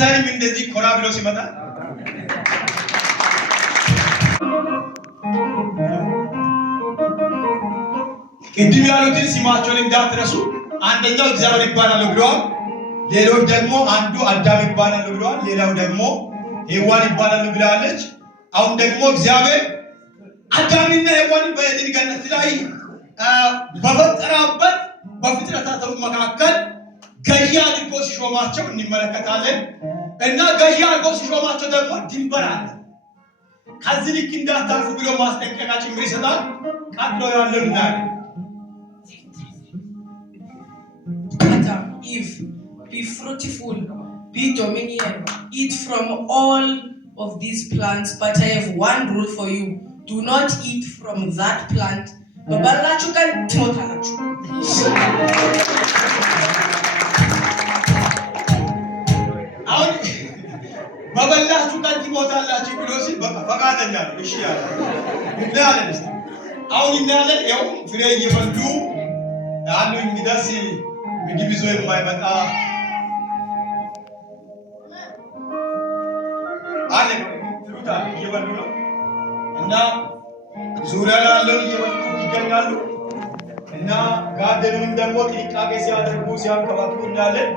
ከዛሬም እንደዚህ ኮራ ብሎ ሲመጣ ቅድም ያሉትን ስማቸውን እንዳትረሱ። አንደኛው እግዚአብሔር ይባላል ብለዋል። ሌሎች ደግሞ አንዱ አዳም ይባላል ብለዋል። ሌላው ደግሞ ሔዋን ይባላል ብላለች። አሁን ደግሞ እግዚአብሔር አዳምና ሔዋንን በኤድን ገነት ላይ በፈጠረበት በፍጥረታቱ መካከል ገዢ አድርጎ ሲሾማቸው እንመለከታለን። እና ገዢ አድርጎ ሲሾማቸው ደግሞ ድንበር አለ። ከዚህ ልክ እንዳታልፉ ብሎ ማስጠንቀቂያ ጭምር ይሰጣል። ቀጥሎ ያለው እናያለን። Eve, be fruitful, be dominion, eat from all of these plants, but I have one rule for you. Do not eat from that plant. Babalachu kan timotalachu. አሁን babalachu kan timotalachu ብሎ ሲል በቃ ፈቃደኛ ነው። እሺ ያለ እናያለን። አሁን እናያለን። ያው ፍሬ እየበሉ አንዱ እንግዳስ ምግብ ይዞ የማይመጣ አለ ፍሩታ እየበሉ ነው እና ዙሪያ ያለውን እየበሉ ይገኛሉ። እና ጋርደኑን ደግሞ ጥንቃቄ ሲያደርጉ ሲያንከባክቡ እናያለን።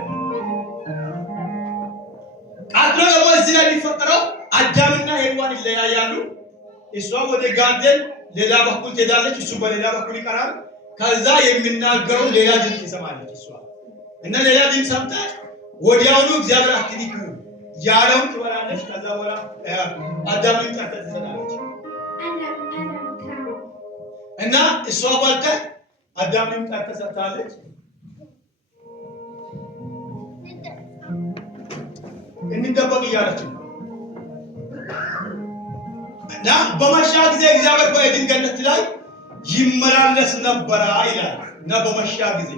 ቀጥሎ ደግሞ እዚህ ላይ የሚፈጠረው አዳምና ሔዋን ይለያያሉ። እሷ ወደ ጋርደን ሌላ በኩል ትሄዳለች፣ እሱ በሌላ በኩል ይቀራል። ከዛ የሚናገረው ሌላ ድምፅ ትሰማለች እሷ እና ሌላ ድምፅ ሰምታ ወዲያውኑ እግዚአብሔር አትንኩ ያለውን ትበላለች። ከዛ በኋላ አዳምን ጠርታ ትሰጣለች እና እሷ በልታ አዳምን ጠርታ ሰጥታለች። እንደበቅ እያለች እና በመሻ ጊዜ እግዚአብሔር በኤድን ገነት ላይ ይመላለስ ነበር ይላል። እና በመሻ ጊዜ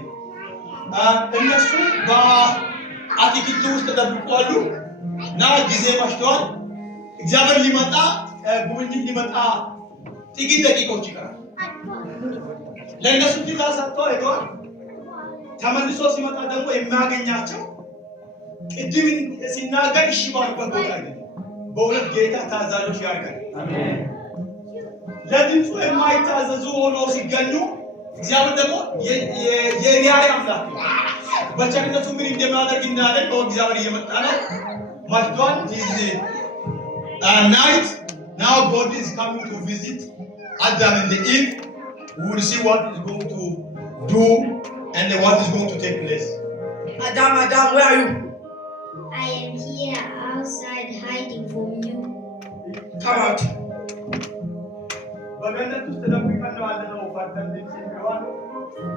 እነሱ በአትክልቱ ውስጥ ተደብቀዋል እና ጊዜ መሽቷል። እግዚአብሔር ሊመጣ ጉብኝት ሊመጣ ጥቂት ደቂቃዎች ይቀራል። ለእነሱ ትእዛዝ ሰጥተው ሄደዋል። ተመልሶ ሲመጣ ደግሞ የሚያገኛቸው ቅድም ሲናገር እሺ ባሉበት ቦታ አይደለም። በእውነት ጌታ ታዛዦች ያድርጋል። አሜን። ለድምፁ የማይታዘዙ ሆኖ ሲገኙ እግዚአብሔር ደግሞ የሪያይ አምላክ ነው። በቸርነቱ ምን እንደሚያደርግ እናያለን። እግዚአብሔር እየመጣ ነው። መጥቷል። night now God is coming to visit Adam and Eve. We will see what is going to do and what is going to take place. Adam, where are you? I am here outside hiding from you. Come out. በገነት ውስጥ ተደብቀን ነው ያለነው። ፈርተን ልብስ ይገባሉ።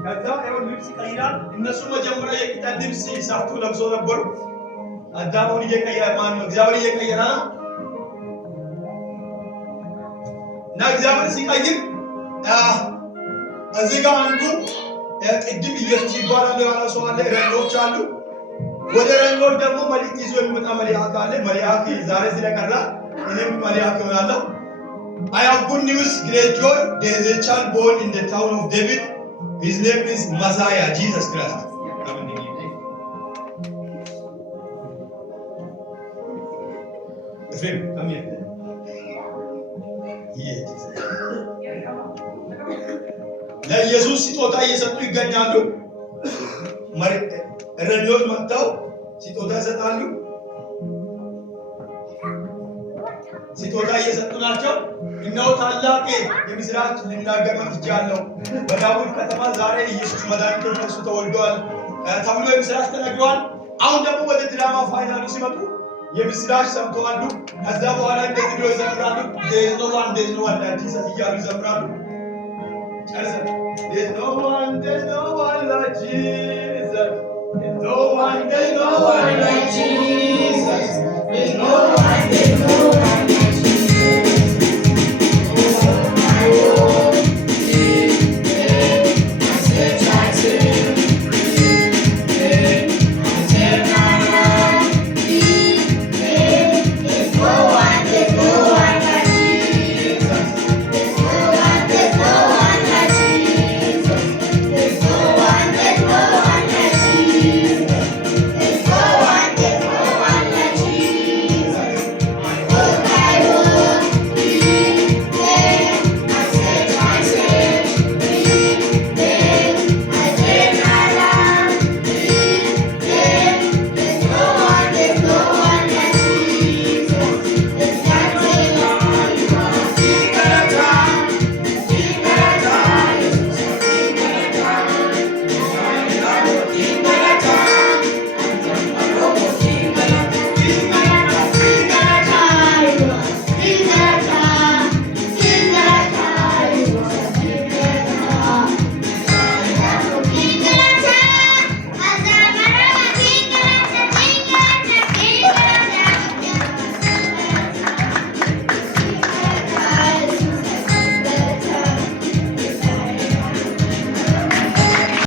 ከዛ ይኸው ልብስ ይቀይራል። እነሱ መጀመሪያ የቅጠል ልብስ ሳፍቱ ለብሶ ነበሩ። አዳሙን እየቀየረ ማነው እግዚአብሔር እየቀየረ ነው። እና እግዚአብሔር ሲቀይር እዚህ ጋር አንዱ ቅድም ኢየሱስ ይባላል ያለ ሰው አለ። እረኞች አሉ። ወደ እረኞች ደግሞ መልእክት ይዞ የሚመጣ መልአክ አለ። መልአክ ዛሬ ስለቀራ እኔም መልአክ እሆናለሁ። I have good news, great joy. There is a child born in the town of David. His name is Messiah, Jesus Christ. Come in the evening. Friend, come here. Yes. ለኢየሱስ ስጦታ እየሰጡ ይገኛሉ። እረኞች መጥተው ስጦታ ይሰጣሉ። ስጦታ እየሰጡ ናቸው። እነሆ ታላቅ የምስራች ልናገር መጥቻለሁ። በዳዊት ከተማ ዛሬ ኢየሱስ መድኃኒት እርሱ ተወልዷል ተብሎ የምስራች ተነግሯል። አሁን ደግሞ ወደ ድራማ ፋይናሉ ሲመጡ የምስራች ሰምተዋል። ከዛ በኋላ እንደዚህ ብሎ ይዘምራሉ። There is no one like Jesus እያሉ ይዘምራሉ። ጨርሰን There is no one like Jesus. There is no